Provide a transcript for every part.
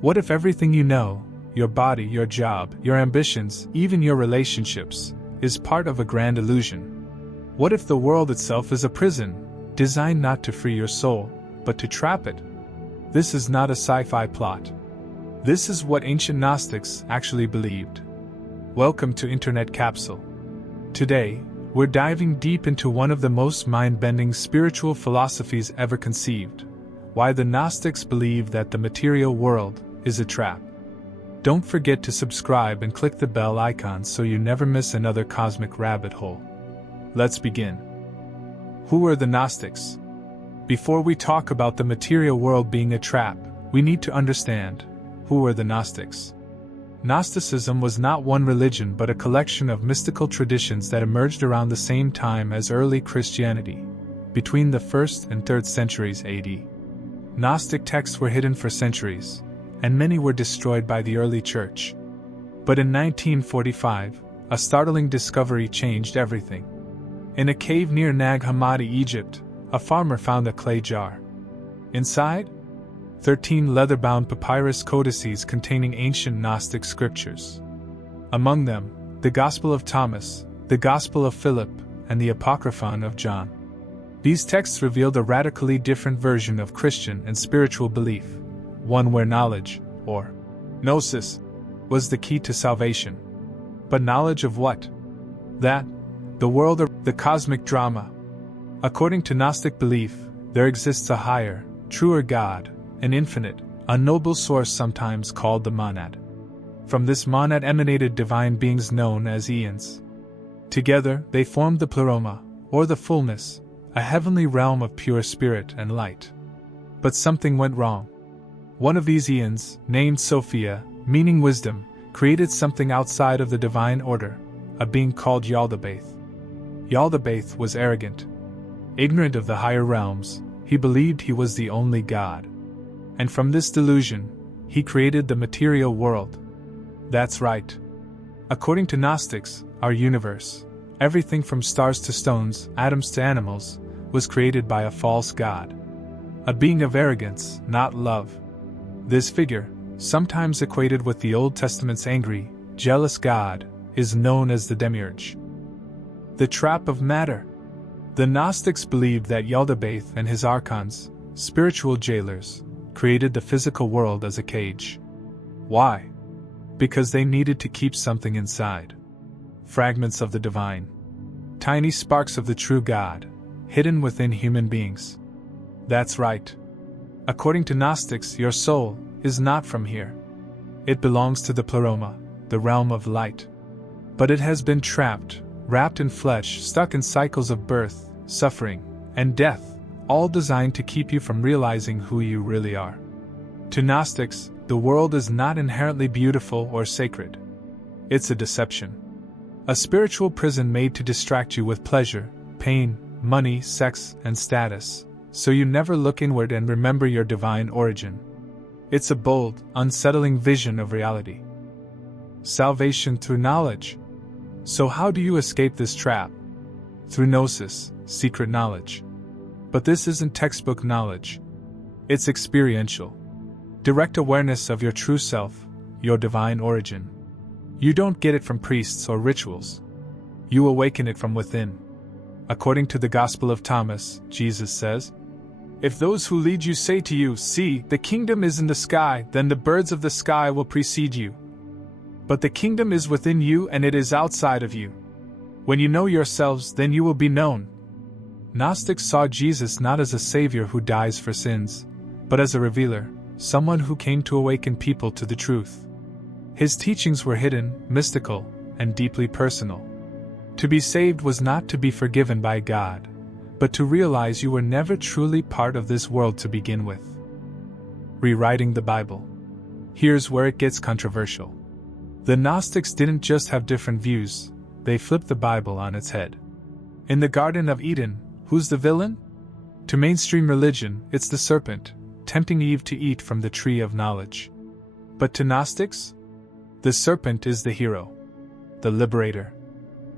What if everything you know, your body, your job, your ambitions, even your relationships, is part of a grand illusion? What if the world itself is a prison, designed not to free your soul, but to trap it? This is not a sci-fi plot. This is what ancient Gnostics actually believed. Welcome to Internet Capsule. Today, we're diving deep into one of the most mind-bending spiritual philosophies ever conceived: why the Gnostics believe that the material world is a trap. Don't forget to subscribe and click the bell icon so you never miss another cosmic rabbit hole. Let's begin. Who are the Gnostics? Before we talk about the material world being a trap, we need to understand, who are the Gnostics? Gnosticism was not one religion but a collection of mystical traditions that emerged around the same time as early Christianity, between the 1st and 3rd centuries AD. Gnostic texts were hidden for centuries, and many were destroyed by the early church. But in 1945, a startling discovery changed everything. In a cave near Nag Hammadi, Egypt, a farmer found a clay jar. Inside, 13 leather-bound papyrus codices containing ancient Gnostic scriptures. Among them, the Gospel of Thomas, the Gospel of Philip, and the Apocryphon of John. These texts revealed a radically different version of Christian and spiritual belief, one where knowledge, or gnosis, was the key to salvation. But knowledge of what? That, the world or the cosmic drama. According to Gnostic belief, there exists a higher, truer God, an infinite, unknowable source sometimes called the monad. From this monad emanated divine beings known as eons. Together, they formed the pleroma, or the fullness, a heavenly realm of pure spirit and light. But something went wrong. One of these eons, named Sophia, meaning wisdom, created something outside of the divine order, a being called Yaldabaoth. Yaldabaoth was arrogant. Ignorant of the higher realms, he believed he was the only God. And from this delusion, he created the material world. That's right. According to Gnostics, our universe, everything from stars to stones, atoms to animals, was created by a false God. A being of arrogance, not love. This figure, sometimes equated with the Old Testament's angry, jealous God, is known as the demiurge. The trap of matter. The Gnostics believed that Yaldabaoth and his archons, spiritual jailers, created the physical world as a cage. Why? Because they needed to keep something inside. Fragments of the divine. Tiny sparks of the true God, hidden within human beings. That's right. According to Gnostics, your soul is not from here. It belongs to the pleroma, the realm of light. But it has been trapped, wrapped in flesh, stuck in cycles of birth, suffering, and death, all designed to keep you from realizing who you really are. To Gnostics, the world is not inherently beautiful or sacred. It's a deception. A spiritual prison made to distract you with pleasure, pain, money, sex, and status, so you never look inward and remember your divine origin. It's a bold, unsettling vision of reality. Salvation through knowledge. So how do you escape this trap? Through gnosis, secret knowledge. But this isn't textbook knowledge. It's experiential. Direct awareness of your true self, your divine origin. You don't get it from priests or rituals. You awaken it from within. According to the Gospel of Thomas, Jesus says, "If those who lead you say to you, 'See, the kingdom is in the sky,' then the birds of the sky will precede you. But the kingdom is within you and it is outside of you. When you know yourselves, then you will be known." Gnostics saw Jesus not as a savior who dies for sins, but as a revealer, someone who came to awaken people to the truth. His teachings were hidden, mystical, and deeply personal. To be saved was not to be forgiven by God, but to realize you were never truly part of this world to begin with. Rewriting the Bible. Here's where it gets controversial. The Gnostics didn't just have different views, they flipped the Bible on its head. In the Garden of Eden, who's the villain? To mainstream religion, it's the serpent, tempting Eve to eat from the tree of knowledge. But to Gnostics? The serpent is the hero, the liberator,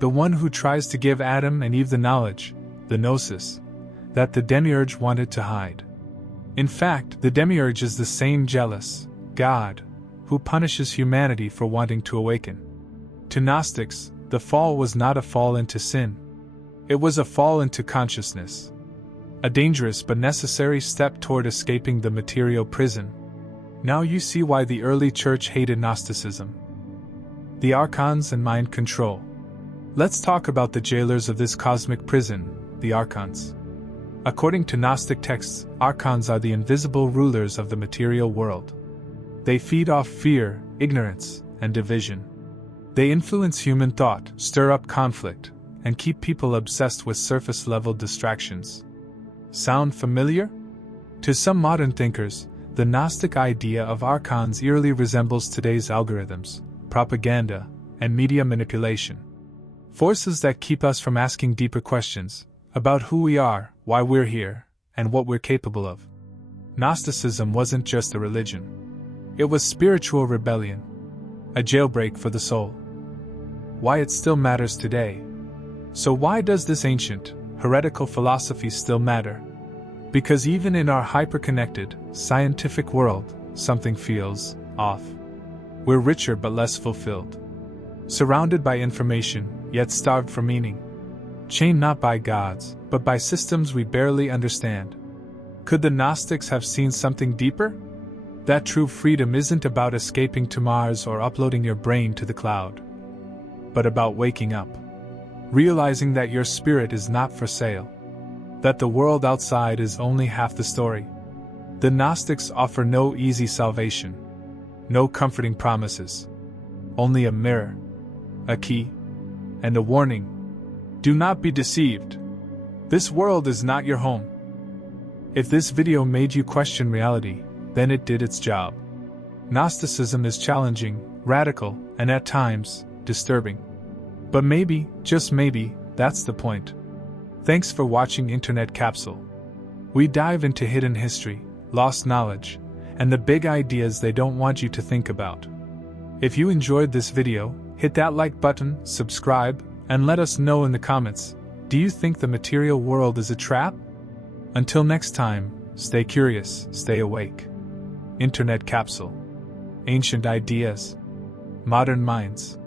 the one who tries to give Adam and Eve the knowledge, the gnosis, that the demiurge wanted to hide. In fact, the demiurge is the same jealous, God, who punishes humanity for wanting to awaken. To Gnostics, the fall was not a fall into sin. It was a fall into consciousness. A dangerous but necessary step toward escaping the material prison. Now you see why the early church hated Gnosticism. The archons and mind control. Let's talk about the jailers of this cosmic prison, the archons. According to Gnostic texts, archons are the invisible rulers of the material world. They feed off fear, ignorance, and division. They influence human thought, stir up conflict, and keep people obsessed with surface-level distractions. Sound familiar? To some modern thinkers, the Gnostic idea of archons eerily resembles today's algorithms, propaganda, and media manipulation. Forces that keep us from asking deeper questions about who we are, why we're here, and what we're capable of. Gnosticism wasn't just a religion. It was spiritual rebellion, a jailbreak for the soul. Why it still matters today. So why does this ancient, heretical philosophy still matter? Because even in our hyper-connected, scientific world, something feels off. We're richer but less fulfilled. Surrounded by information, yet starved for meaning. Chained not by gods, but by systems we barely understand. Could the Gnostics have seen something deeper? That true freedom isn't about escaping to Mars or uploading your brain to the cloud, but about waking up. Realizing that your spirit is not for sale. That the world outside is only half the story. The Gnostics offer no easy salvation. No comforting promises. Only a mirror, a key, and a warning. Do not be deceived. This world is not your home. If this video made you question reality, then it did its job. Gnosticism is challenging, radical, and at times, disturbing. But maybe, just maybe, that's the point. Thanks for watching Internet Capsule. We dive into hidden history, lost knowledge, and the big ideas they don't want you to think about. If you enjoyed this video, hit that like button, subscribe, and let us know in the comments, do you think the material world is a trap? Until next time, stay curious, stay awake. Internet Capsule. Ancient ideas. Modern minds.